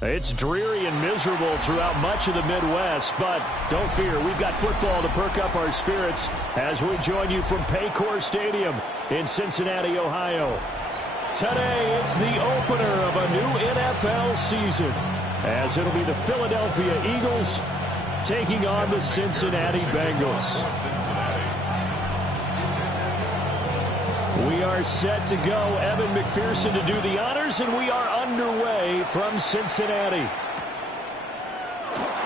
It's dreary and miserable throughout much of the Midwest, but don't fear, we've got football to perk up our spirits as we join you from Paycor Stadium in Cincinnati, Ohio. Today, it's the opener of a new NFL season, as it'll be the Philadelphia Eagles taking on the Cincinnati Bengals. We are set to go. Evan McPherson to do the honors, and we are underway from Cincinnati.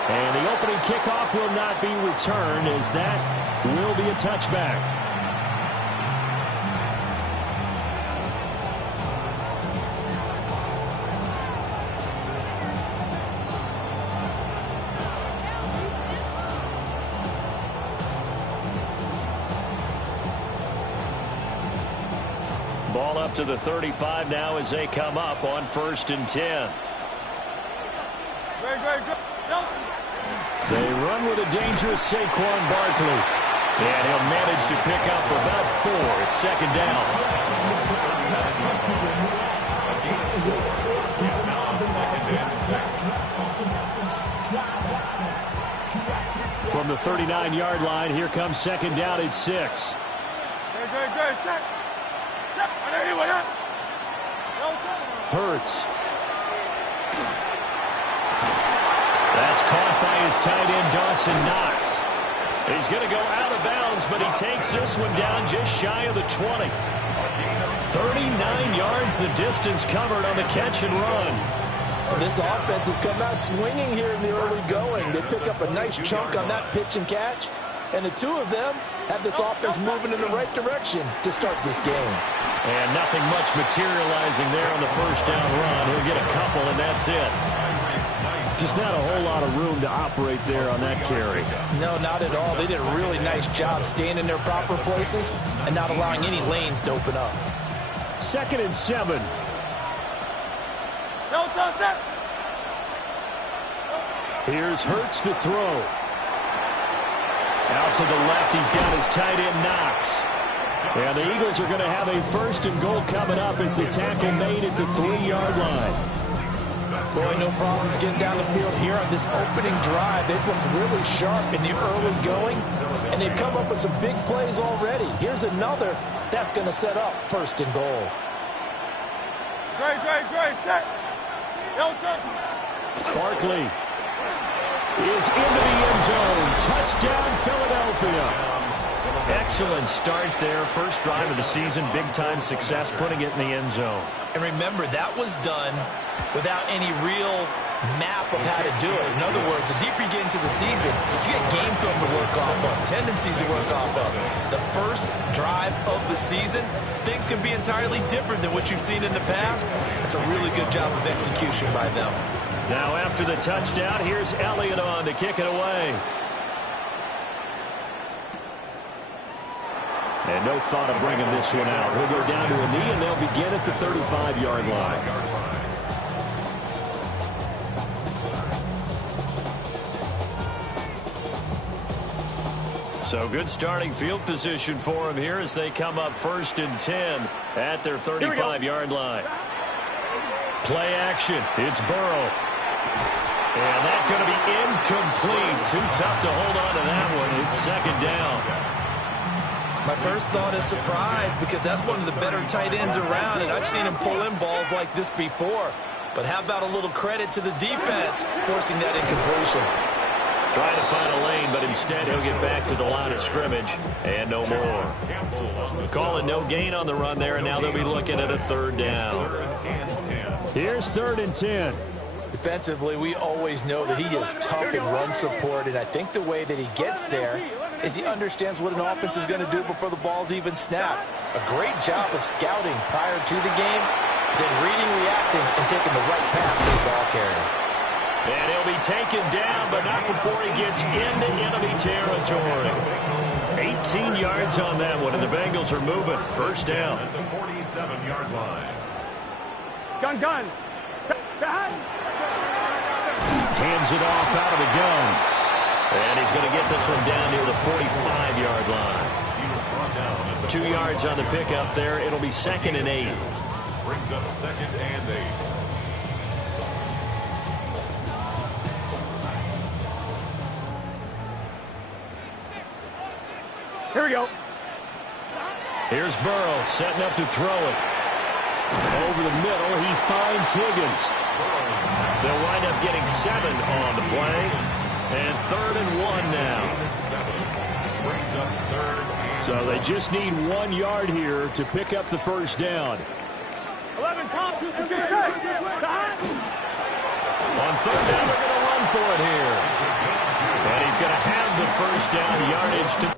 And the opening kickoff will not be returned, as that will be a touchback. Ball up to the 35 now as they come up on 1st and 10. They run with a dangerous Saquon Barkley. And he'll manage to pick up about 4. It's 2nd down. From the 39-yard line, here comes 2nd down at 6. Hurts. That's caught by his tight end, Dawson Knox. He's going to go out of bounds, but he takes this one down just shy of the 20. 39 yards the distance covered on the catch and run. This offense has come out swinging here in the early going. They pick up a nice chunk on that pitch and catch. And the two of them have this offense moving in the right direction to start this game. And nothing much materializing there on the 1st down run. He'll get a couple, and that's it. Just not a whole lot of room to operate there on that carry. No, not at all. They did a really nice job staying in their proper places and not allowing any lanes to open up. 2nd and 7. Here's Hurts to throw. Out to the left, he's got his tight end, Knox. And the Eagles are going to have a 1st and goal coming up as the tackle made at the 3-yard line. Boy, no problems getting down the field here on this opening drive. They've looked really sharp in the early going, and they've come up with some big plays already. Here's another that's going to set up 1st and goal. Set. Barkley is into the end zone. Touchdown, Philadelphia. Excellent start there. First drive of the season. Big-time success putting it in the end zone. And remember, that was done without any real map of how to do it. In other words, the deeper you get into the season, you get game film to work off of, tendencies to work off of. The first drive of the season, things can be entirely different than what you've seen in the past. It's a really good job of execution by them. Now after the touchdown, here's Elliott on to kick it away. And no thought of bringing this one out. He'll go down to a knee, and they'll begin at the 35-yard line. So good starting field position for him here as they come up 1st and 10 at their 35-yard line. Play action. It's Burrow. And that's going to be incomplete. Too tough to hold on to that one. It's 2nd down. My first thought is surprise, because that's one of the better tight ends around, and I've seen him pull in balls like this before. But how about a little credit to the defense forcing that incompletion? Trying to find a lane, but instead he'll get back to the line of scrimmage and no more. Calling no gain on the run there, and now they'll be looking at a 3rd down. Here's 3rd and 10. Defensively, we always know that he is tough in run support, and I think the way that he gets there is he understands what an offense is going to do before the ball's even snapped. A great job of scouting prior to the game, then reading, reacting, and taking the right path for the ball carrier. And he'll be taken down, but not before he gets into enemy territory. 18 yards on that one, and the Bengals are moving. 1st down. At the 47-yard line. Gun. Hands it off out of the gun. And he's going to get this one down near the 45-yard line. 2 yards on the pickup there. It'll be 2nd and 8. Brings up 2nd and 8. Here we go. Here's Burrow setting up to throw it. Over the middle, he finds Higgins. They'll wind up getting 7 on the play. And 3rd and 1 now. So they just need 1 yard here to pick up the first down. 11, Tom. On 3rd down, they're going to run for it here. And he's going to have the first down yardage to...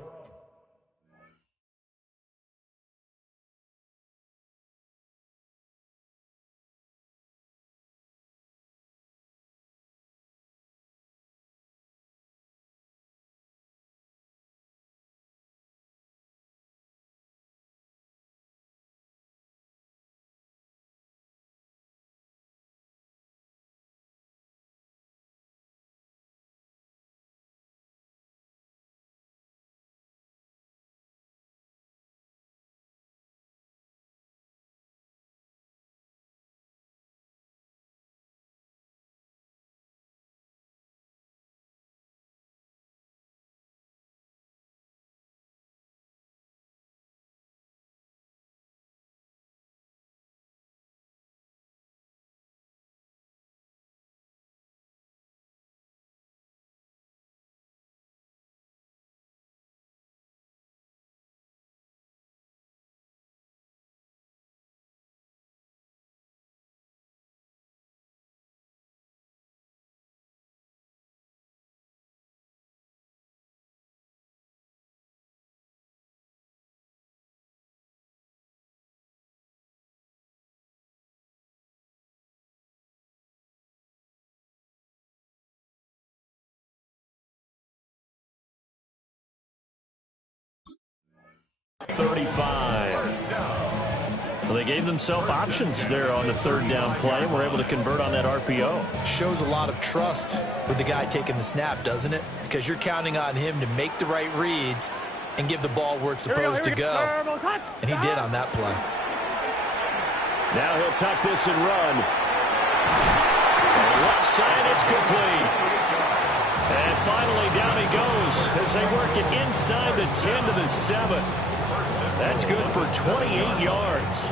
Well, they gave themselves options there on the 3rd down play and were able to convert on that RPO. Shows a lot of trust with the guy taking the snap, doesn't it? Because you're counting on him to make the right reads and give the ball where it's supposed to go. And he did on that play. Now he'll tuck this and run. On the left side, it's complete. And finally, down he goes as they work it inside the 10 to the 7. That's good for 28 yards.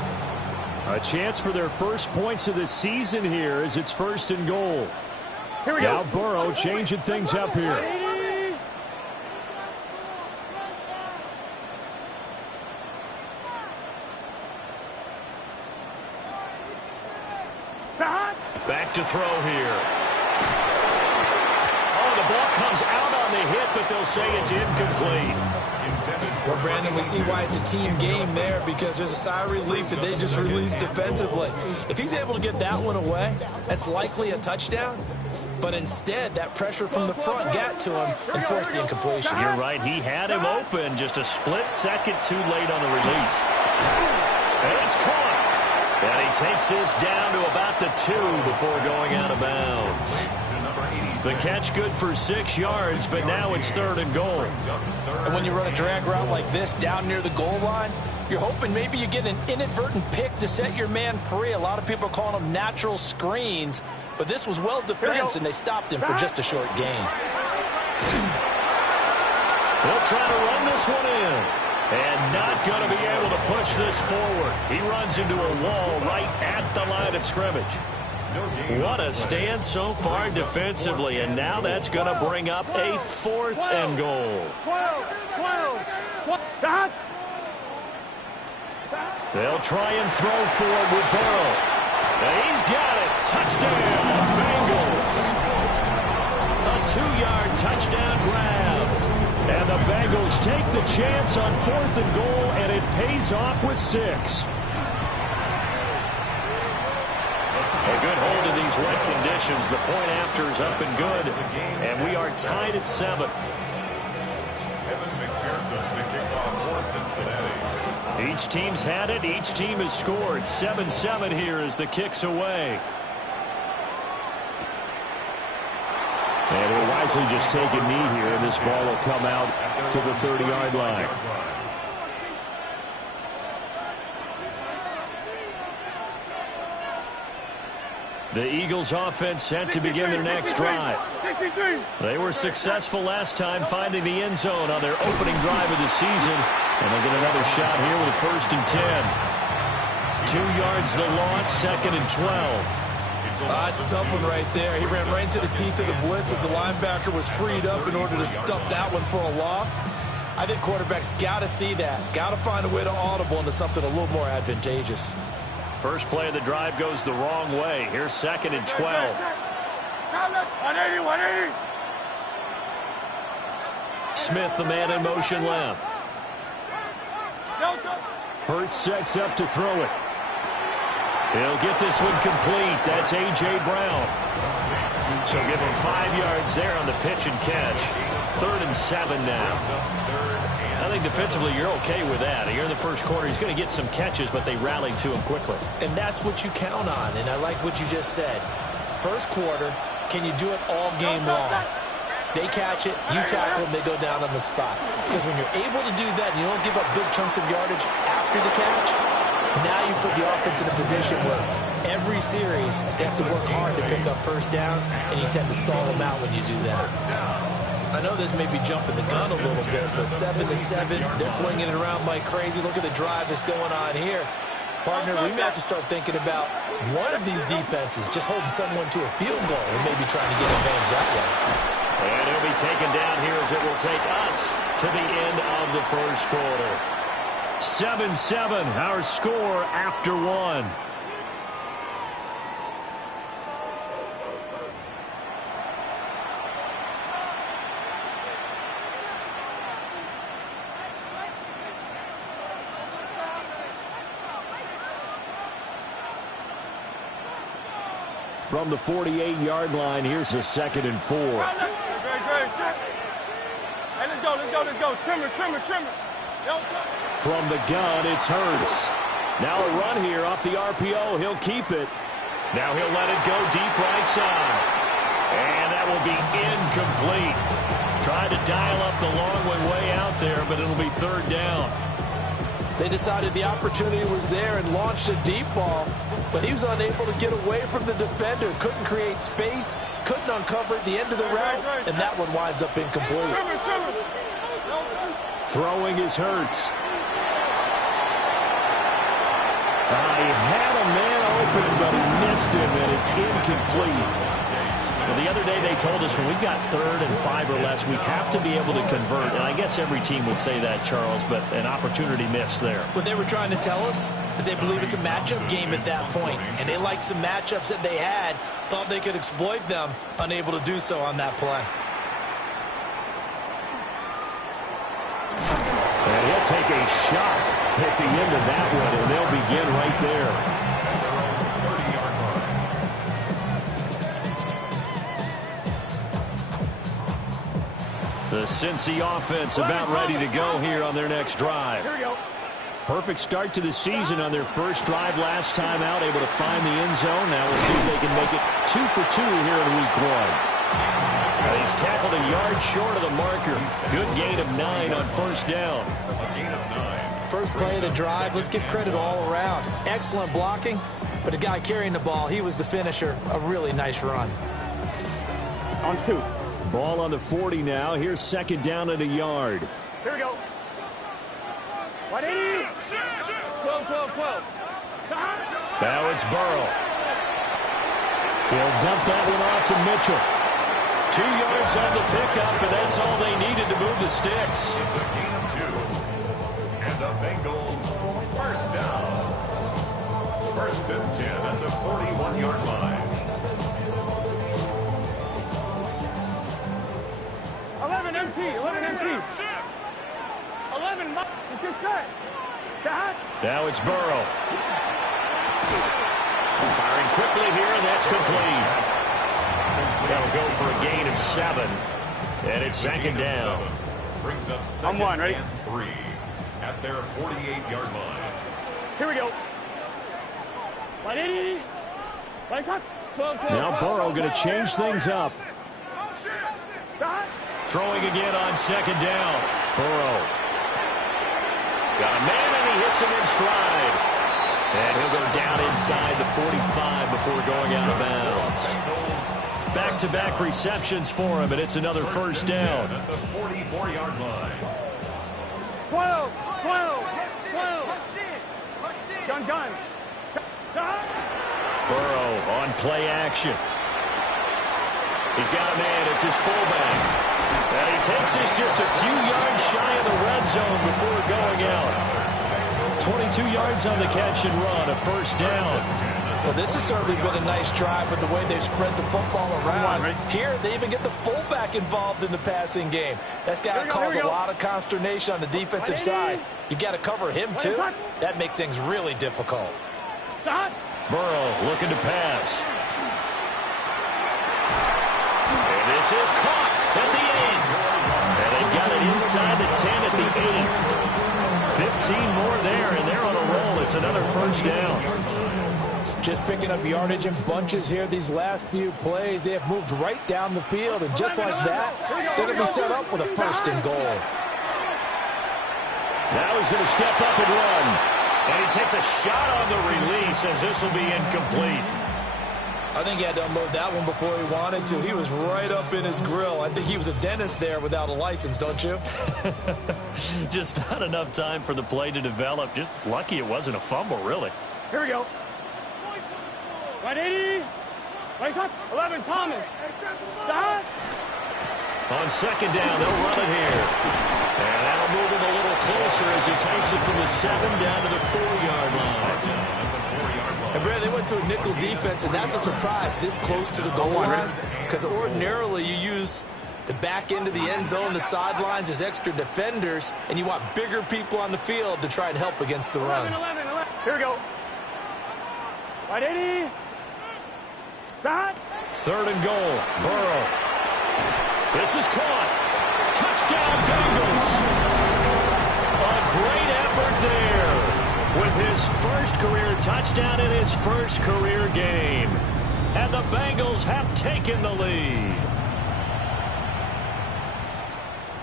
A chance for their first points of the season here as it's 1st and goal. Here we go. Now Burrow changing things up here. Back to throw here. Oh, the ball comes out on the hit, but they'll say it's incomplete. Well, Brandon, we see why it's a team game there, because there's a sigh of relief that they just released defensively. If he's able to get that one away, that's likely a touchdown. But instead, that pressure from the front got to him and forced the incompletion. You're right. He had him open just a split second too late on the release. And it's caught. And he takes this down to about the 2 before going out of bounds. The catch good for 6 yards, but now it's 3rd and goal. And when you run a drag route like this down near the goal line, you're hoping maybe you get an inadvertent pick to set your man free. A lot of people are calling them natural screens, but this was well defense, and they stopped him for just a short gain. They'll try to run this one in. And not going to be able to push this forward. He runs into a wall right at the line of scrimmage. What a stand so far defensively, and now that's going to bring up a 4th and goal. 12. They'll try and throw for it with Burrow. And he's got it. Touchdown, Bengals. A 2-yard touchdown grab. And the Bengals take the chance on 4th and goal, and it pays off with 6. A good hold in these wet conditions. The point after is up and good, and we are tied at 7. Each team's had it. Each team has scored. 7-7 here as the kick's away. And he'll wisely just take a knee here, and this ball will come out to the 30-yard line. The Eagles offense set to begin their next drive. They were successful last time finding the end zone on their opening drive of the season. And they'll get another shot here with a 1st and 10. 2 yards the loss, 2nd and 12. It's a tough one right there. He ran right into the teeth of the blitz as the linebacker was freed up in order to stuff that one for a loss. I think quarterbacks got to see that. Got to find a way to audible into something a little more advantageous. First play of the drive goes the wrong way. Here's 2nd and 12. 180. Smith, the man in motion left. Hurts sets up to throw it. He'll get this one complete. That's A.J. Brown. So give him 5 yards there on the pitch and catch. 3rd and 7 now. I think defensively you're okay with that. Here in the first quarter, he's going to get some catches, but they rallied to him quickly. And that's what you count on, and I like what you just said. First quarter, can you do it all game long? They catch it, you tackle them, they go down on the spot. Because when you're able to do that, and you don't give up big chunks of yardage after the catch, now you put the offense in a position where every series they have to work hard to pick up first downs, and you tend to stall them out when you do that. I know this may be jumping the gun a little bit, but 7-7, they're flinging it around like crazy. Look at the drive that's going on here. Partner, we may have to start thinking about one of these defenses just holding someone to a field goal and maybe trying to get advantage that way. And he'll be taken down here as it will take us to the end of the first quarter. 7-7, our score after 1. From the 48-yard line, here's a 2nd and 4. Hey, let's go. Trimmer. From the gun, it's Hurts. Now a run here off the RPO. He'll keep it. Now he'll let it go deep right side. And that will be incomplete. Tried to dial up the long one way out there, but it'll be 3rd down. They decided the opportunity was there and launched a deep ball, but he was unable to get away from the defender. Couldn't create space, couldn't uncover at the end of the route, and that one winds up incomplete. Throwing is Hurts. He had a man open, but he missed him, and it's incomplete. Well, the other day they told us when we've got 3rd and 5 or less, we have to be able to convert. And I guess every team would say that, Charles, but an opportunity missed there. What they were trying to tell us is they believe it's a matchup game at that point. And they liked some matchups that they had, thought they could exploit them, unable to do so on that play. And he'll take a shot at the end of that one, and they'll begin right there. The Cincy offense about ready to go here on their next drive. Here we go. Perfect start to the season on their first drive last time out, able to find the end zone. Now we'll see if they can make it 2 for 2 here in week 1. Now he's tackled a yard short of the marker. Good gain of 9 on 1st down. First play of the drive, let's give credit all around. Excellent blocking, but the guy carrying the ball, he was the finisher. A really nice run. On 2. Ball on the 40 now. Here's 2nd down and a yard. Here we go. 180. 12. Now it's Burrow. He'll dump that one off to Mitchell. 2 yards on the pickup, and that's all they needed to move the sticks. It's a gain of 2. And the Bengals first down. 1st and 10 at the 41-yard line. 11 MT. 11. Get set. Now it's Burrow. Firing quickly here, and that's complete. That'll go for a gain of 7. And it's 2nd down. Brings up 2nd I'm 1, ready? and 3 at their 48-yard line. Here we go. 180. 12. Now Burrow going to change things up. Throwing again on 2nd down. Burrow. Got a man, and he hits him in stride. And he'll go down inside the 45 before going out of bounds. Back-to-back receptions for him, and it's another first down. At the 44-yard line. 12, 12, 12. Gun. Burrow on play action. He's got a man. It's his fullback. And he takes this just a few yards shy of the red zone before going out. 22 yards on the catch and run, a first down. Well, this has certainly been a nice drive, but the way they've spread the football around. Here, they even get the fullback involved in the passing game. That's got to cause a lot of consternation on the defensive side. You've got to cover him, too. That makes things really difficult. Burrow looking to pass. And this is caught at the 8. And they've got it inside the 10 at the 8. 15 more there, and they're on a roll. It's another first down. Just picking up yardage in bunches here these last few plays. They have moved right down the field, and just like that, they're going to be set up with a first and goal. Now he's going to step up and run. And he takes a shot on the release as this will be incomplete. I think he had to unload that one before he wanted to. He was right up in his grill. I think he was a dentist there without a license, don't you? Just not enough time for the play to develop. Just lucky it wasn't a fumble, really. Here we go. 180. 11, Thomas. On second down, they'll run it here. And that'll move him a little closer as he takes it from the 7 down to the 4-yard line. And Brad, they went to a nickel defense, and that's a surprise this close to the goal line. Because ordinarily you use the back end of the end zone, the sidelines as extra defenders, and you want bigger people on the field to try and help against the run. 11. Here we go. 180. Stop. 3rd and goal. Burrow. This is caught. Touchdown, Bengals. A great effort there with his first career touchdown in his first career game. And the Bengals have taken the lead.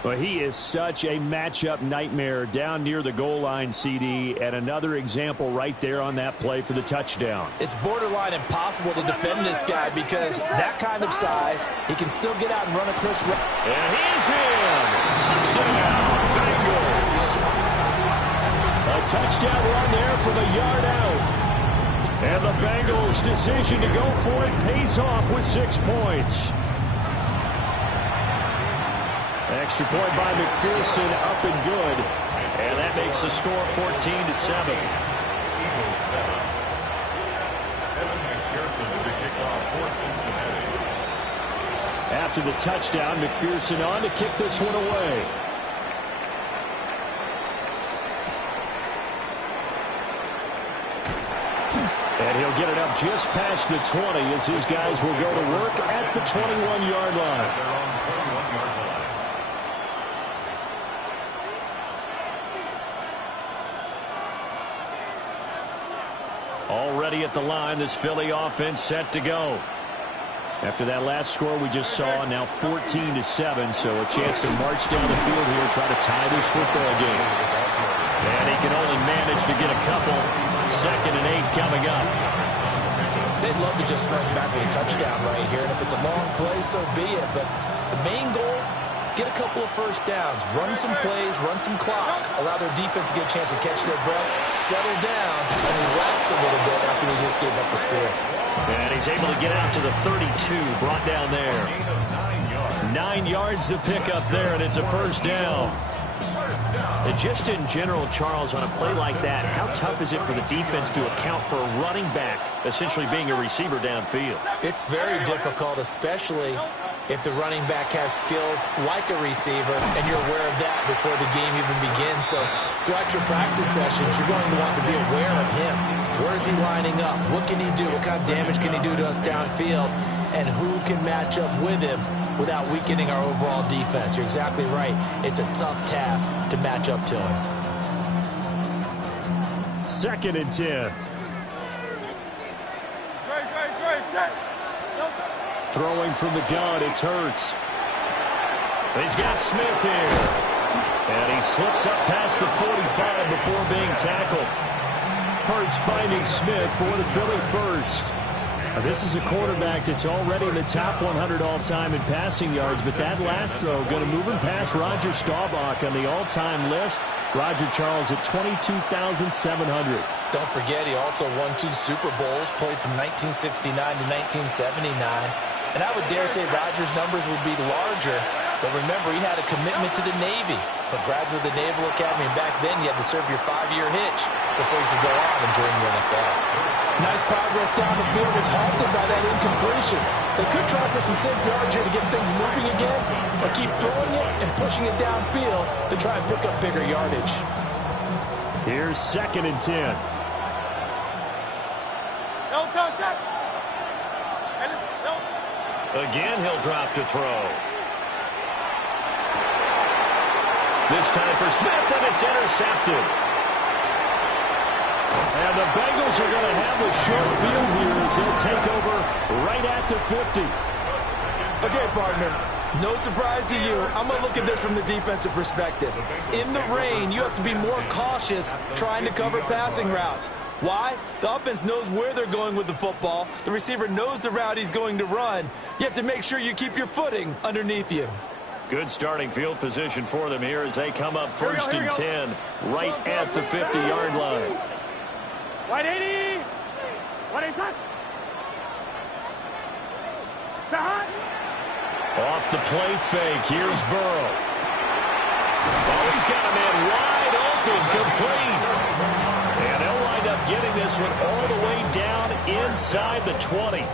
Well, he is such a matchup nightmare down near the goal line, CD, and another example right there on that play for the touchdown. It's borderline impossible to defend this guy because that kind of size, he can still get out and run a crisp run. And he's in. Touchdown, Bengals. A touchdown run there from a yard out. And the Bengals' decision to go for it pays off with 6 points. Extra point by McPherson, up and good. And that makes the score 14-7. Eagles 7. Evan McPherson to kick off for Cincinnati. After the touchdown, McPherson on to kick this one away. And he'll get it up just past the 20 as his guys will go to work at the 21-yard line. They're on 21-yard line. Already at the line, this Philly offense set to go. After that last score we just saw, now 14-7, so a chance to march down the field here and try to tie this football game. And he can only manage to get a couple. 2nd and 8 coming up. They'd love to just strike back with a touchdown right here, and if it's a long play, so be it. But the main goal, get a couple of first downs, run some plays, run some clock, allow their defense to get a chance to catch their breath, settle down, and relax a little bit after they just gave up the score. And he's able to get out to the 32, brought down there. 9 yards to pick up there, and it's a first down. And just in general, Charles, on a play like that, how tough is it for the defense to account for a running back essentially being a receiver downfield? It's very difficult, especially if the running back has skills like a receiver, and you're aware of that before the game even begins. So throughout your practice sessions, you're going to want to be aware of him. Where is he lining up? What can he do? What kind of damage can he do to us downfield? And who can match up with him without weakening our overall defense? You're exactly right. It's a tough task to match up to him. 2nd and 10. Throwing from the gun, it's Hurts. He's got Smith here. And he slips up past the 45 before being tackled. Hurts finding Smith for the Philly first. This is a quarterback that's already in the top 100 all-time in passing yards, but that last throw going to move him past Roger Staubach on the all-time list. Roger Charles at 22,700. Don't forget, he also won 2 Super Bowls, played from 1969 to 1979. And I would dare say Rodgers' numbers would be larger, but remember, he had a commitment to the Navy. A graduate of the Naval Academy, and back then you had to serve your 5-year hitch before you could go on and join the NFL. Nice progress down the field was halted by that incompletion. They could try for some safe yards here to get things moving again, or keep throwing it and pushing it downfield to try and pick up bigger yardage. Here's 2nd and 10. Again, he'll drop to throw. This time for Smith, and it's intercepted. And the Bengals are going to have a short field here as they'll take over right at the 50. Okay, partner, no surprise to you. I'm going to look at this from the defensive perspective. In the rain, you have to be more cautious trying to cover passing routes. Why? The offense knows where they're going with the football. The receiver knows the route he's going to run. You have to make sure you keep your footing underneath you. Good starting field position for them here as they come up 1st and 10 right at the 50-yard line. Wide 80. Wide 80. Off the play fake. Here's Burrow. Oh, he's got a man wide open, complete. And they'll wind up getting this one all the way down inside the 20.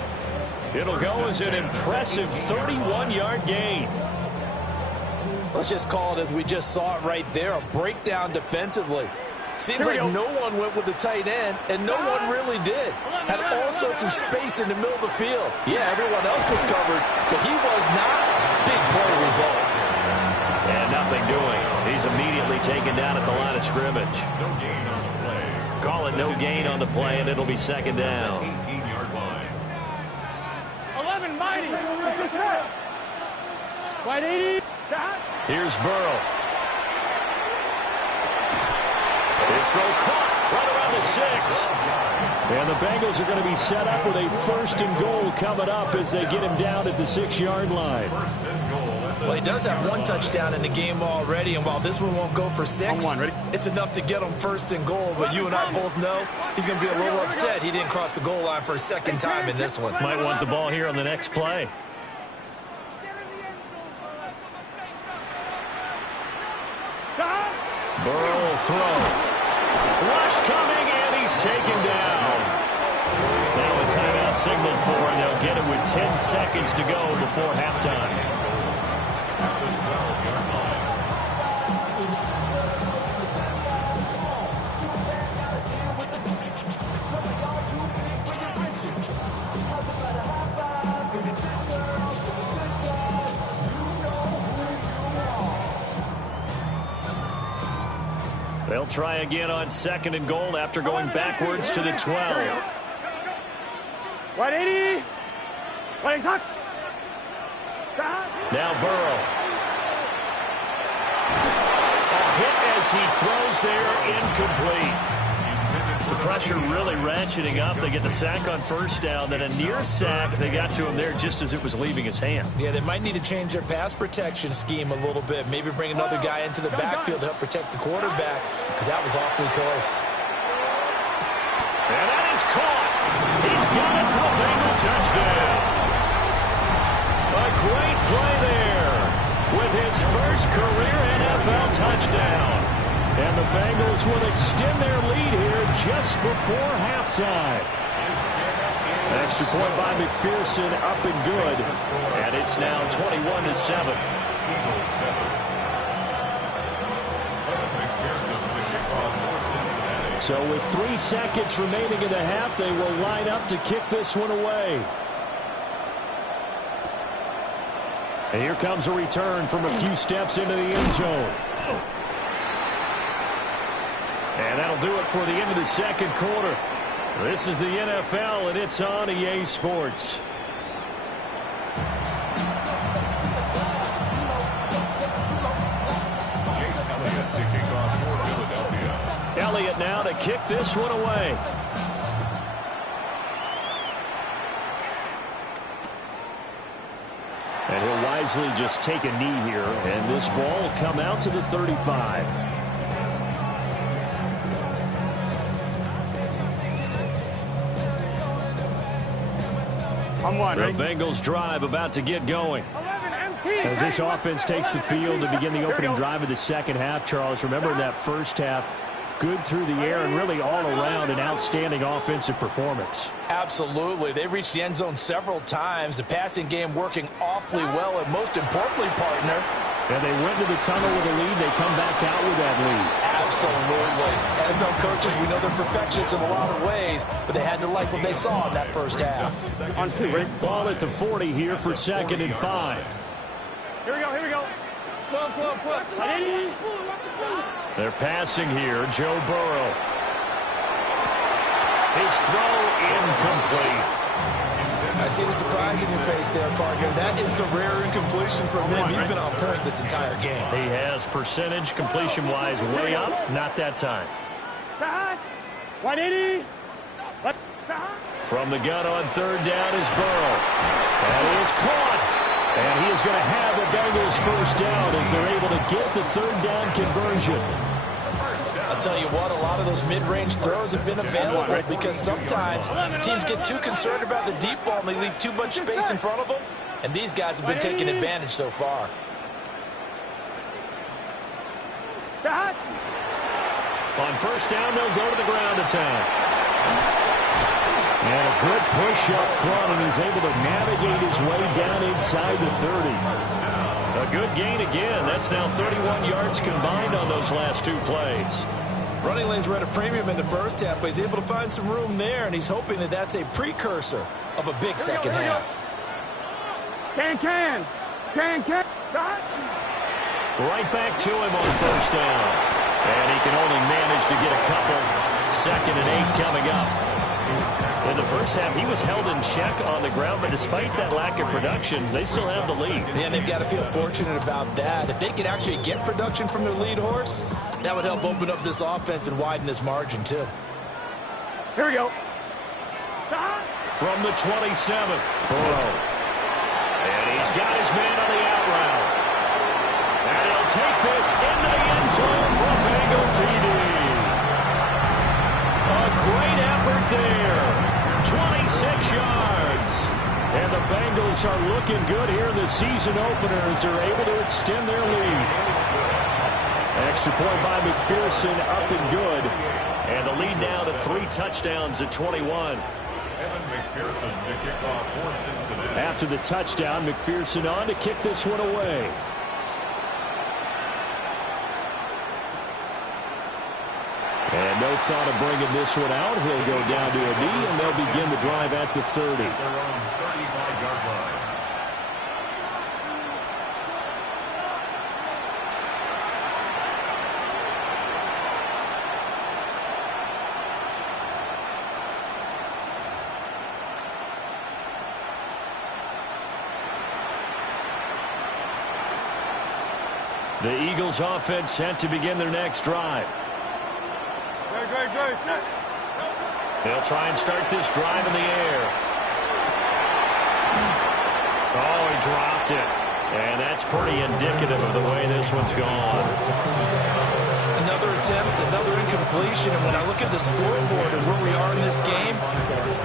It'll go as an impressive 31-yard gain. Let's just call it as we just saw it right there, a breakdown defensively. Seems like no one went with the tight end, and no one really did. Had all sorts of space in the middle of the field. Yeah, everyone else was covered, but he was not. Big play results. And nothing doing. He's immediately taken down at the line of scrimmage. No gain on the play. Call it no gain on the play, and it'll be 2nd down. 18-yard line. 11, mighty. Wide 80. Here's Burrow. His throw caught right around the 6. And the Bengals are going to be set up with a 1st and goal coming up as they get him down at the 6-yard line. Well, he does have 1 touchdown in the game already, and while this one won't go for 6, it's enough to get him 1st and goal. But you and I both know he's going to be a little upset he didn't cross the goal line for a 2nd time in this one. Might want the ball here on the next play. Burrow throw. Rush coming, and he's taken down. Now a timeout signaled for, and they'll get it with 10 seconds to go before halftime. They'll try again on 2nd and goal after going backwards to the 12. Wide 80. Wide 80. Now Burrow. A hit as he throws there, incomplete. The pressure really ratcheting up. They get the sack on 1st down. Then a near sack. They got to him there just as it was leaving his hand. Yeah, they might need to change their pass protection scheme a little bit. Maybe bring another guy into the backfield to help protect the quarterback, because that was awfully close. And that is caught. He's got it for a Bengal touchdown. A great play there with his first career NFL touchdown. And the Bengals will extend their lead here just before halftime. An extra point by McPherson up and good. And it's now 21-7. So with 3 seconds remaining in the half, they will line up to kick this one away. And here comes a return from a few steps into the end zone. And that'll do it for the end of the 2nd quarter. This is the NFL, and it's on EA Sports. Elliott now to kick this one away. And he'll wisely just take a knee here, and this ball will come out to the 35. The Bengals drive about to get going. As this offense takes the field to begin the opening drive of the second half, Charles, remember in that first half, good through the air and really all around an outstanding offensive performance. Absolutely. They reached the end zone several times. The passing game working awfully well, and most importantly, partner. And they went to the tunnel with a lead. They come back out with that lead. Absolutely. NFL coaches, we know they're perfectionists in a lot of ways, but they had to like what they saw in that first half. On two, ready? Ball at the 40 here for 2nd and 5. Here we go, here we go. Pull. They're passing here. Joe Burrow. His throw incomplete. I see the surprise in your face there, partner. That is a rare incompletion from him. He's been on point this entire game. He has percentage completion-wise way up. Not that time. 180. From the gun on 3rd down is Burrow. That is caught. And he is going to have the Bengals first down as they're able to get the 3rd down conversion. I'll tell you what, a lot of those mid-range throws have been available because sometimes teams get too concerned about the deep ball and they leave too much space in front of them. And these guys have been taking advantage so far. On 1st down, they'll go to the ground attack. And a good push up front, and he's able to navigate his way down inside the 30. A good gain again. That's now 31 yards combined on those last 2 plays. Running lanes were at a premium in the first half, but he's able to find some room there, and he's hoping that that's a precursor of a big second half. Can. Right back to him on 1st down. And he can only manage to get a couple. 2nd and 8 coming up. In the first half, he was held in check on the ground, but despite that lack of production, they still have the lead. And they've got to feel fortunate about that. If they could actually get production from their lead horse, that would help open up this offense and widen this margin, too. Here we go. From the 27, Burrow. And he's got his man on the out route. And he'll take this into the end zone for a Bengal TD. A great effort there. 26 yards. And the Bengals are looking good here in the season opener as they're able to extend their lead. Extra point by McPherson, up and good. And the lead now to 3 touchdowns at 21. After the touchdown, McPherson on to kick this one away. And no thought of bringing this one out. He'll go down to a knee, and they'll begin the drive at the 30. The Eagles offense set to begin their next drive. They'll try and start this drive in the air. Oh, he dropped it. And that's pretty indicative of the way this one's gone. Another attempt, another incompletion. And when I look at the scoreboard and where we are in this game,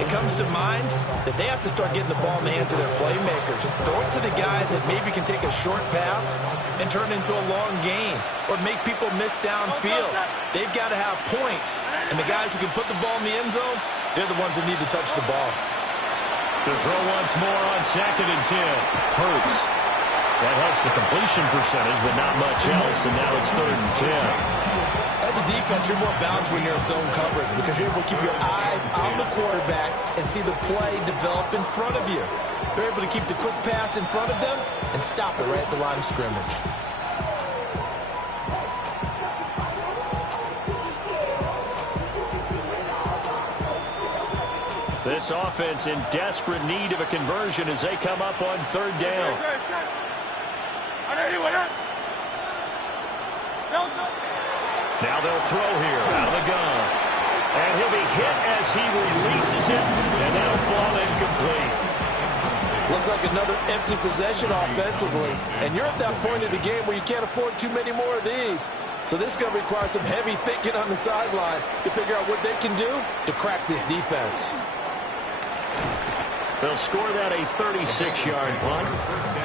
it comes to mind that they have to start getting the ball in the hands of their playmakers. Throw it to the guys that maybe can take a short pass and turn it into a long gain or make people miss downfield. They've got to have points. And the guys who can put the ball in the end zone, they're the ones that need to touch the ball. To throw once more on 2nd and 10. Hurts. That helps the completion percentage, but not much else, and now it's 3rd and 10. As a defense, you're more balanced when you're in zone coverage because you're able to keep your eyes on the quarterback and see the play develop in front of you. They're able to keep the quick pass in front of them and stop it right at the line of scrimmage. This offense in desperate need of a conversion as they come up on 3rd down. Now they'll throw here out of the gun. And he'll be hit as he releases it, and that'll fall incomplete. Looks like another empty possession offensively. And you're at that point of the game where you can't afford too many more of these. So this is going to require some heavy thinking on the sideline to figure out what they can do to crack this defense. They'll score that a 36-yard punt.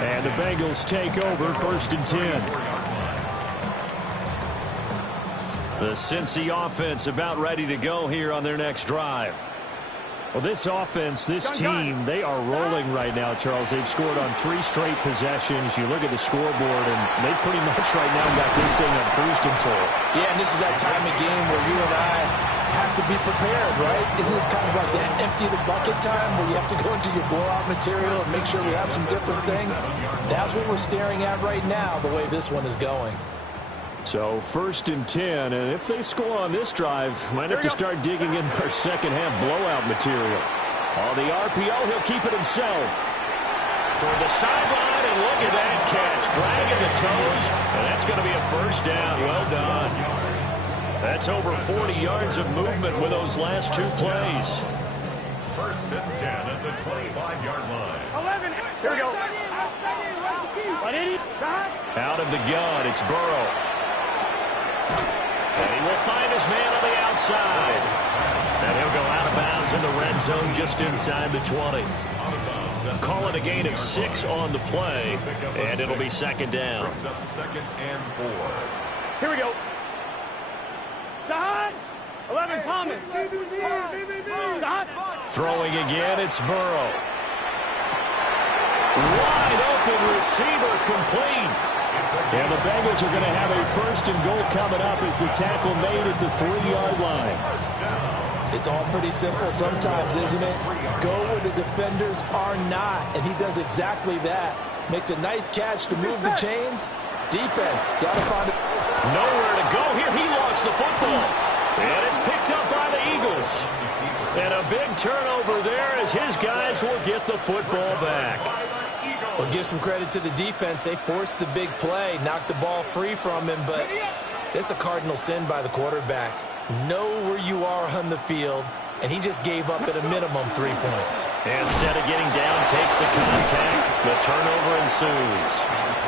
And the Bengals take over 1st and 10. The Cincy offense about ready to go here on their next drive. Well, this offense, this team, they are rolling right now, Charles. They've scored on 3 straight possessions. You look at the scoreboard, and they pretty much right now got this thing on cruise control. Yeah, and this is that time of game where you and I have to be prepared, right? Isn't this kind of like that empty the bucket time where you have to go into your blowout material and make sure we have some different things? That's what we're staring at right now, the way this one is going. So 1st and 10, and if they score on this drive, might have to start digging in our second-half blowout material. On the RPO, he'll keep it himself. Toward the sideline, and look at that catch. Dragging the toes, and that's going to be a 1st down. Well done. That's over 40 yards of movement with those last 2 plays. 1st and 10 at the 25-yard line. 11. Here we go. Out of the gun, it's Burrow. And he will find his man on the outside. And he'll go out of bounds in the red zone just inside the 20. Call it a gain of 6 on the play, and it'll be 2nd down. 2nd and 4. Here we go. 11, Thomas. Throwing again, it's Burrow. Wide open receiver complete. And the Bengals are going to have a 1st and goal coming up as the tackle made at the 3-yard line. It's all pretty simple sometimes, isn't it? Go where the defenders are not, and he does exactly that. Makes a nice catch to move the chains. Defense, got to find it. Nowhere to go here. He lost the football. And it's picked up by the Eagles. And a big turnover there as his guys will get the football back. Well, give some credit to the defense. They forced the big play, knocked the ball free from him, but it's a cardinal sin by the quarterback. Know where you are on the field, and he just gave up at a minimum 3 points. Instead of getting down, takes the contact. The turnover ensues.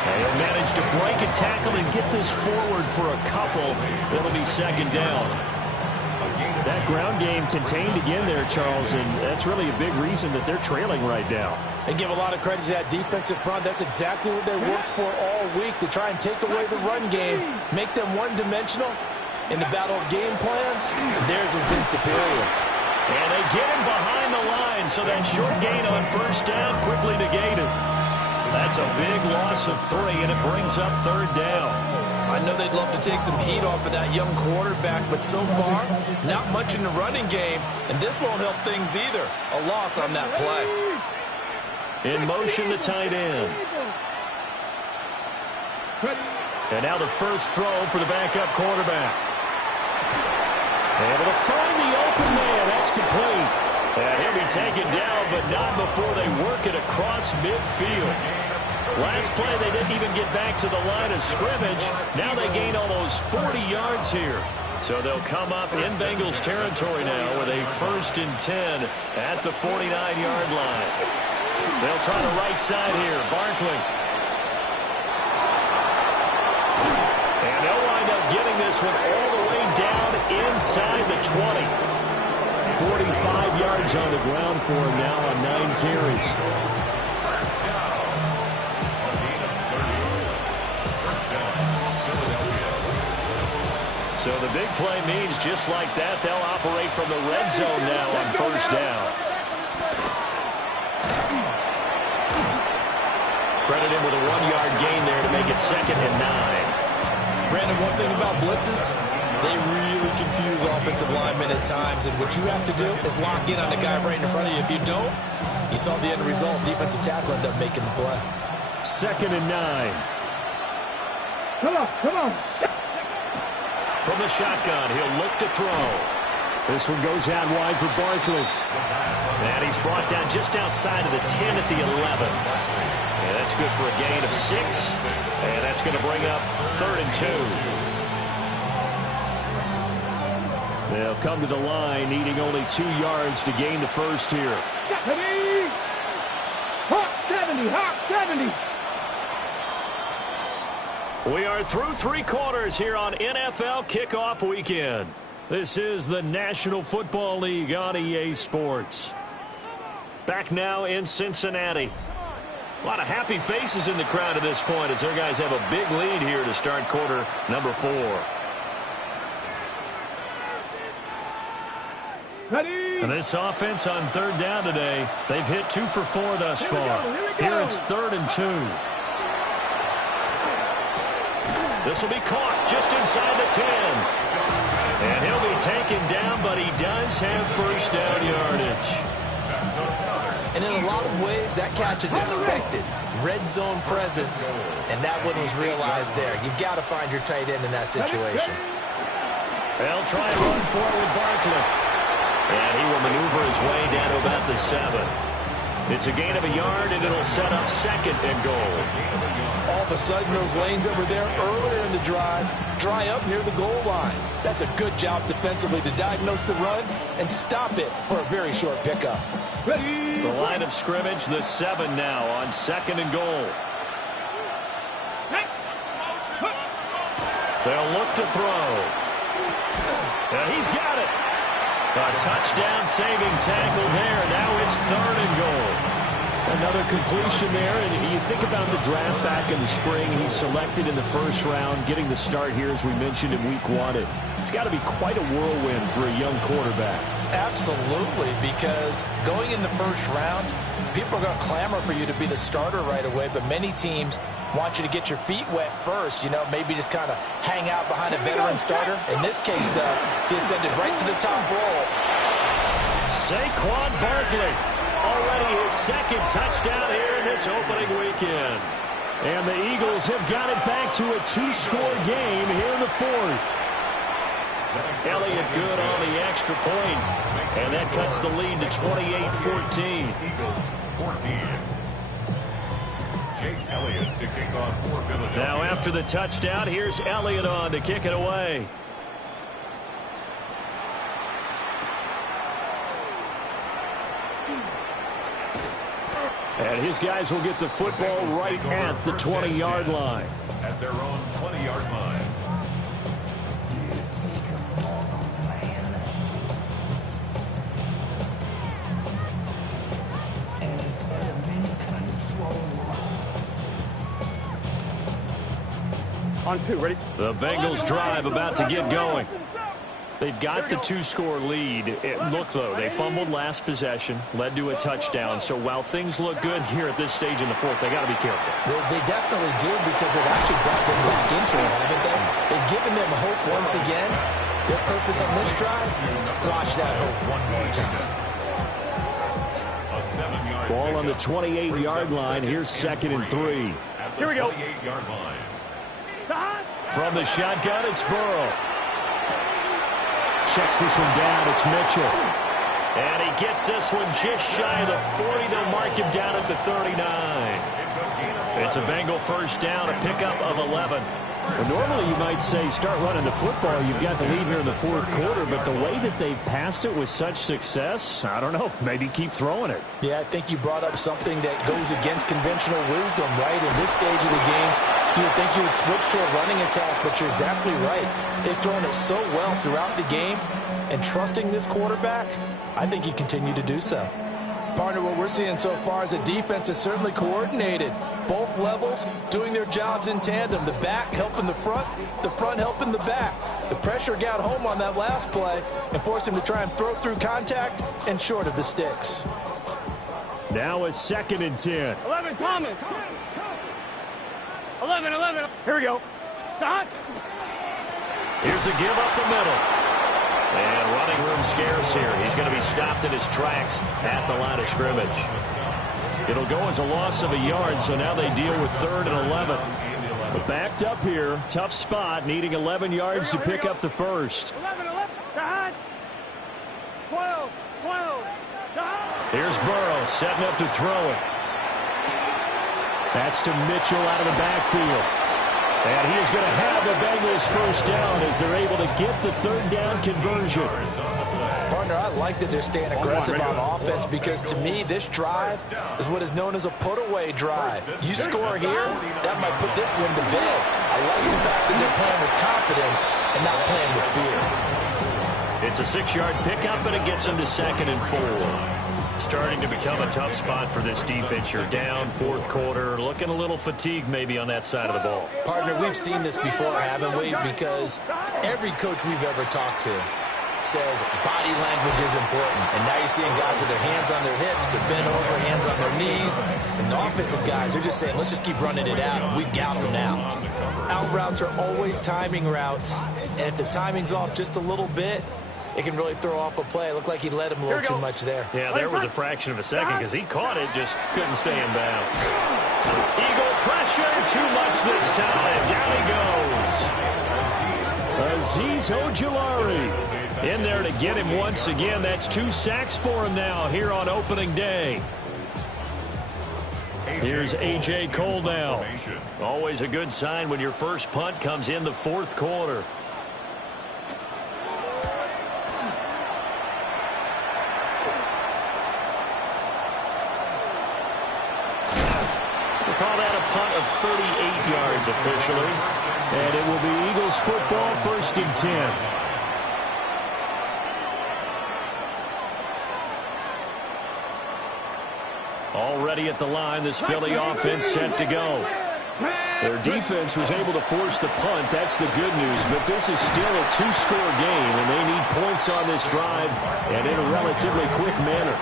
And he'll manage to break a tackle and get this forward for a couple. It'll be 2nd down. That ground game contained again there, Charles, and that's really a big reason that they're trailing right now. They give a lot of credit to that defensive front. That's exactly what they worked for all week, to try and take away the run game, make them one-dimensional. In the battle of game plans, theirs has been superior. And they get him behind the line, so that short gain on 1st down quickly negated. That's a big loss of 3, and it brings up 3rd down. I know they'd love to take some heat off of that young quarterback, but so far, not much in the running game, and this won't help things either. A loss on that play. In motion, the tight end. And now the first throw for the backup quarterback. Able to find the open man. That's complete. And he'll be taken down, but not before they work it across midfield. Last play, they didn't even get back to the line of scrimmage. Now they gain almost 40 yards here. So they'll come up in Bengals territory now with a 1st and 10 at the 49-yard line. They'll try the right side here. Barkley. And they'll wind up getting this one all the way down inside the 20. 45 yards on the ground for him now on 9 carries. So the big play means just like that, they'll operate from the red zone now on 1st down. Credit him with a 1-yard gain there to make it 2nd and 9. Brandon, one thing about blitzes, they really confuse offensive linemen at times, and what you have to do is lock in on the guy right in front of you. If you don't, you saw the end result. Defensive tackle ended up making the play. 2nd and 9. Come on. From the shotgun, he'll look to throw. This one goes out wide for Barkley. And he's brought down just outside of the 10 at the 11. And that's good for a gain of 6. And that's going to bring up 3rd and 2. They'll come to the line, needing only 2 yards to gain the first here. Hot 70. We are through 3 quarters here on NFL Kickoff Weekend. This is the National Football League on EA Sports. Back now in Cincinnati. A lot of happy faces in the crowd at this point as their guys have a big lead here to start quarter number 4. Ready? And this offense on 3rd down today, they've hit 2 for 4 thus far. Here it's 3rd and 2. This will be caught just inside the 10. And he'll be taken down, but he does have first down yardage. And in a lot of ways, that catch is expected. Red zone presence, and that one was realized there. You've got to find your tight end in that situation. They'll try and run forward with Barkley. And he will maneuver his way down to about the 7. It's a gain of a yard, and it'll set up 2nd and goal. All of a sudden, those lanes that were there earlier in the drive dry up near the goal line. That's a good job defensively to diagnose the run and stop it for a very short pickup. Ready? The line of scrimmage, the 7 now on 2nd and goal. They'll look to throw. And he's got it. A touchdown-saving tackle there. Now it's 3rd and goal. Another completion there, and you think about the draft back in the spring. He's selected in the 1st round, getting the start here, as we mentioned, in week 1. It's got to be quite a whirlwind for a young quarterback. Absolutely, because going in the 1st round, people are going to clamor for you to be the starter right away, but many teams want you to get your feet wet first, maybe just kind of hang out behind a veteran starter. In this case, though, he ascended right to the top roll. Saquon Barkley, already his 2nd touchdown here in this opening weekend. And the Eagles have got it back to a 2-score game here in the 4th. Elliott good on the extra point, and that cuts the lead to 28-14. Eagles 14. Jake Elliott to kick off for Philadelphia. Now after the touchdown, here's Elliott on to kick it away. And his guys will get the football right at the 20-yard line. At their own 20-yard line. On 2, ready? The Bengals drive about to get going. They've got the 2-score lead. Look, though, they fumbled last possession, led to a touchdown. So while things look good here at this stage in the 4th, they got to be careful. They definitely do, because they've actually brought them back into it, haven't they? They've given them hope once again. Their purpose on this drive, squash that hope one more time. A 7-yard Ball on the 28-yard line. Here's 2nd and 3. Here we go. 28-yard line. From the shotgun, it's Burrow. Checks this one down. It's Mitchell. And he gets this one just shy of the 40. They'll mark him down at the 39. It's a Bengal first down, a pickup of 11. Well, normally you might say start running the football. You've got the lead here in the 4th quarter, but the way that they've passed it with such success, I don't know, maybe keep throwing it. Yeah, I think you brought up something that goes against conventional wisdom, right? In this stage of the game, you would think you would switch to a running attack, but you're exactly right. They've thrown it so well throughout the game, and trusting this quarterback, I think you continue to do so. Partner, what we're seeing so far is a defense that's certainly coordinated. Both levels doing their jobs in tandem. The back helping the front helping the back. The pressure got home on that last play and forced him to try and throw through contact and short of the sticks. Now a 2nd and 10. 11, Thomas. 11. Here we go. Stop. Here's a give up the middle. And running room scarce here. He's going to be stopped in his tracks at the line of scrimmage. It'll go as a loss of a yard, so now they deal with 3rd and 11. But backed up here, tough spot, needing 11 yards to pick up the first. 11. Stop. 12. Stop. Here's Burrow setting up to throw it. That's to Mitchell out of the backfield. And he is going to have the Bengals first down as they're able to get the third down conversion. Partner, I like that they're staying aggressive on offense because, to me, this drive is what is known as a put-away drive. You score here, that might put this one to bed. I like the fact that they're playing with confidence and not playing with fear. It's a 6-yard pickup, and it gets them to 2nd and 4. Starting to become a tough spot for this defense. You're down, fourth quarter, looking a little fatigued maybe on that side of the ball. Partner, we've seen this before, haven't we? Because every coach we've ever talked to says body language is important. And now you're seeing guys with their hands on their hips, they're bent over, hands on their knees. And the offensive guys are just saying, let's just keep running it out, and we've got them now. Out routes are always timing routes. And if the timing's off just a little bit, it can really throw off a play. It looked like he let him a little too much there. Yeah, there was a fraction of a second because he caught it, just couldn't stay in bounds. Eagle pressure, too much this time. Down he goes. Azeez Ojulari in there to get him once again. That's 2 sacks for him now here on opening day. Here's A.J. Cole now. Always a good sign when your first punt comes in the fourth quarter. Call that a punt of 38 yards officially. And it will be Eagles football, 1st and 10. Already at the line, this Philly offense set to go. Their defense was able to force the punt. That's the good news. But this is still a 2-score game, and they need points on this drive and in a relatively quick manner.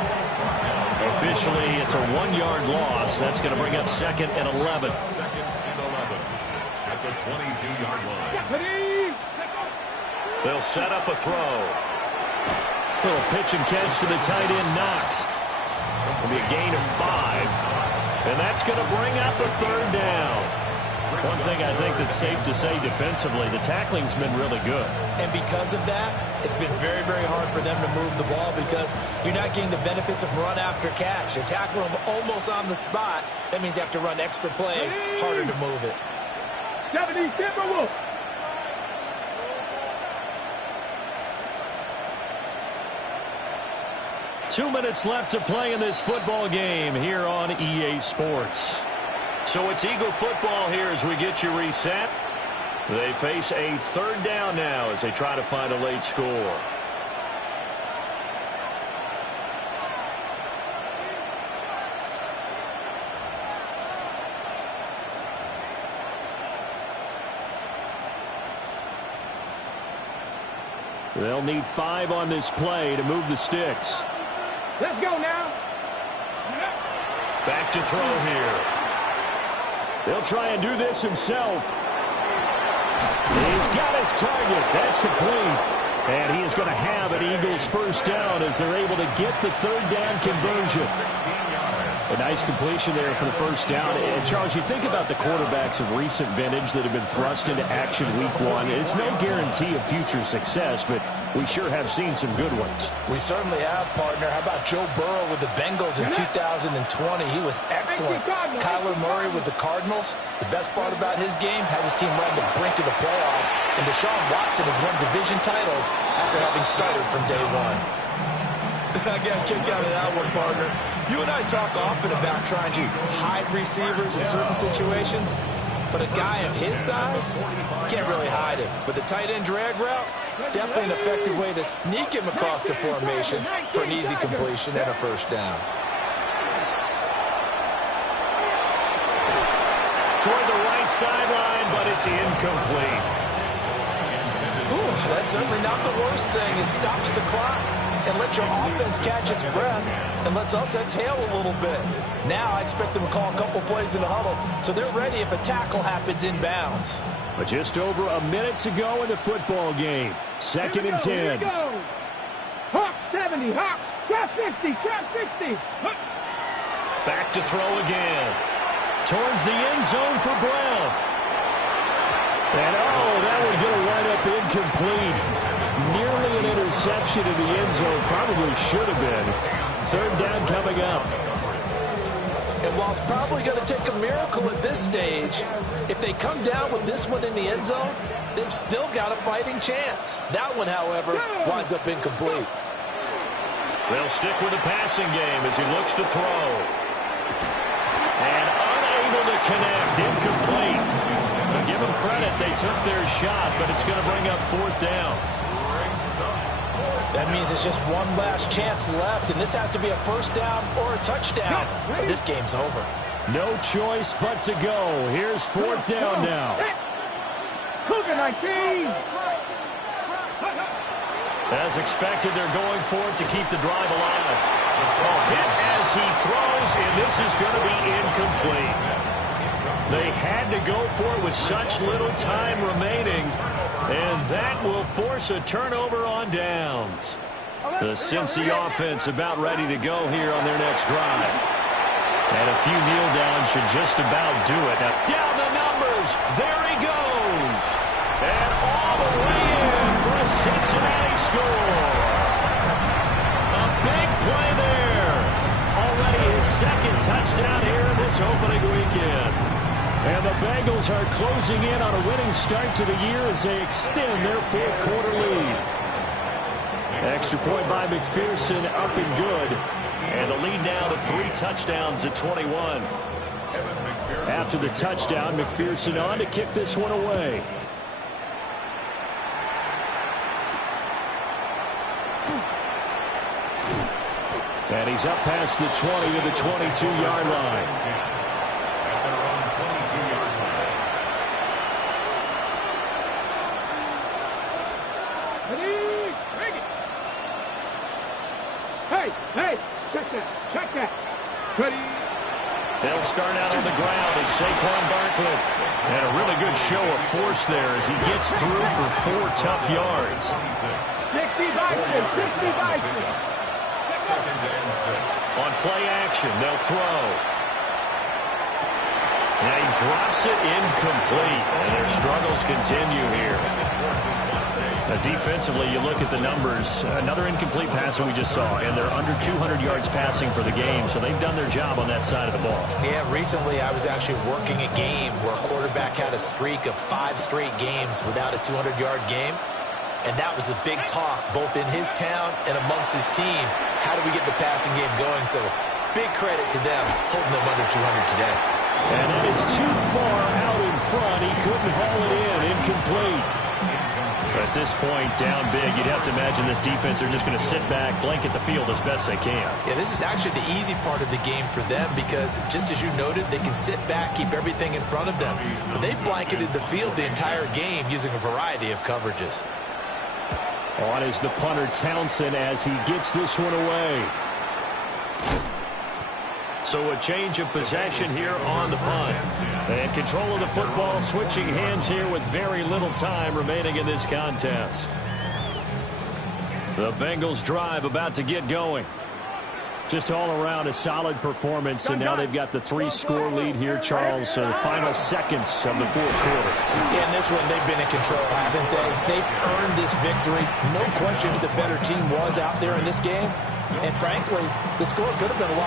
Officially, it's a 1-yard loss. That's going to bring up 2nd and 11. 2nd and 11 at the 22-yard line. They'll set up a throw. Little pitch and catch to the tight end, Knox. It'll be a gain of 5. And that's going to bring up a 3rd down. One thing I think that's safe to say defensively, the tackling's been really good. And because of that, it's been very, very hard for them to move the ball because you're not getting the benefits of run after catch. You're tackling them almost on the spot. That means you have to run extra plays, harder to move it. 70, Timberwolves. Two minutes left to play in this football game here on EA Sports. So it's Eagle football here as we get you reset. They face a 3rd down now as they try to find a late score. They'll need 5 on this play to move the sticks. Let's go now. Back to throw here. They'll try and do this himself. He's got his target. That's complete. And he is going to have an Eagles first down as they're able to get the 3rd down conversion. A nice completion there for the first down. And, Charles, you think about the quarterbacks of recent vintage that have been thrust into action week 1. It's no guarantee of future success, but we sure have seen some good ones. We certainly have, partner. How about Joe Burrow with the Bengals in 2020? He was excellent. Kyler Murray with the Cardinals. The best part about his game, has his team right on the brink of the playoffs. And Deshaun Watson has won division titles after having started from day 1. I got a kick out of that one, partner. You and I talk often about trying to hide receivers in certain situations, but a guy of his size can't really hide him. But the tight end drag route, definitely an effective way to sneak him across the formation for an easy completion and a first down. Toward the right sideline, but it's incomplete. Ooh, that's certainly not the worst thing. It stops the clock and lets your offense catch its breath and lets us exhale a little bit. Now I expect them to call a couple plays in the huddle so they're ready if a tackle happens inbounds. But just over a minute to go in the football game. 2nd and 10. Hawk 70, Hawk, trap 60, trap 60. Back to throw again. Towards the end zone for Brown. And, that would get a wind up incomplete. Nearly an interception in the end zone. Probably should have been. 3rd down coming up. And while it's probably going to take a miracle at this stage, if they come down with this one in the end zone, they've still got a fighting chance. That one, however, winds up incomplete. They'll stick with the passing game as he looks to throw. And unable to connect, incomplete. Give them credit, they took their shot, but it's going to bring up 4th down. That means it's just one last chance left, and this has to be a 1st down or a touchdown. But this game's over. No choice but to go. Here's 4th down now. Cougar 19. As expected, they're going for it to keep the drive alive. Hit as he throws, and this is going to be incomplete. They had to go for it with such little time remaining, and that will force a turnover on downs. The Cincy offense about ready to go here on their next drive. And a few kneel downs should just about do it. Now, down the numbers. There he goes. And all the way in for a Cincinnati score. A big play there. Already his 2nd touchdown here in this opening weekend. And the Bengals are closing in on a winning start to the year as they extend their 4th quarter lead. Extra point by McPherson up and good. And the lead now to 3 touchdowns at 21. After the touchdown, McPherson on to kick this one away. And he's up past the 20 to the 22-yard line. Hey, check that. Ready? They'll start out on the ground, and Saquon Barkley had a really good show of force there as he gets through for 4 tough yards. 60 Bison. On play action, they'll throw. And he drops it incomplete, and their struggles continue here. Defensively, you look at the numbers. Another incomplete pass that we just saw, and they're under 200 yards passing for the game, so they've done their job on that side of the ball. Yeah, recently I was actually working a game where a quarterback had a streak of 5 straight games without a 200-yard game, and that was a big talk both in his town and amongst his team. How do we get the passing game going? So big credit to them holding them under 200 today. And it is too far out in front. He couldn't haul it in. Incomplete. At this point, down big, you'd have to imagine this defense, they're just going to sit back, blanket the field as best they can. Yeah, this is actually the easy part of the game for them because, just as you noted, they can sit back, keep everything in front of them. But they've blanketed the field the entire game using a variety of coverages. On is the punter, Townsend, as he gets this one away. So a change of possession here on the punt. And control of the football, switching hands here with very little time remaining in this contest. The Bengals drive about to get going. Just all around a solid performance, and now they've got the 3-score lead here, Charles. Final seconds of the 4th quarter. Yeah, in this one, they've been in control, haven't they? They've earned this victory. No question who the better team was out there in this game. And frankly, the score could have been a lot.